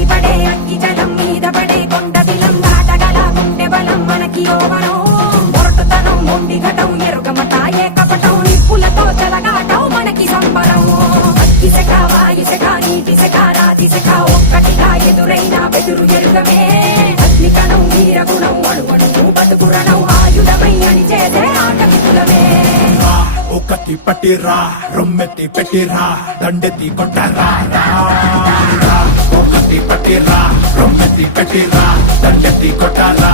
ఎగిసిపడే అగ్గి జలం మీద పడే కొండ దిలం దాటగల గుండె బలం మనకి ఓవరం మొరటుతనం మొండి ఘటం ఎరుగమట ఏకపటం నిప్పులతో చెలగాటం మనకి సంబరం అగ్గిసెక వాయుసెక నీటిసెక రాతిసెక ఒక్కటిగా ఎదురైన బెదురు ఎరుగమే అగ్నికణం వీరగుణం అణువణువు బతుకురణం ఆయుధమై అని చేసే ఆటవికులమే ఒకటి పట్టిరా రొమ్మెత్తి పెట్టిరా దండెత్తి కొట్టరా ఒకటి పట్టిరా రొమ్మెత్తి పెట్టిరా దండెత్తి కొట్టరా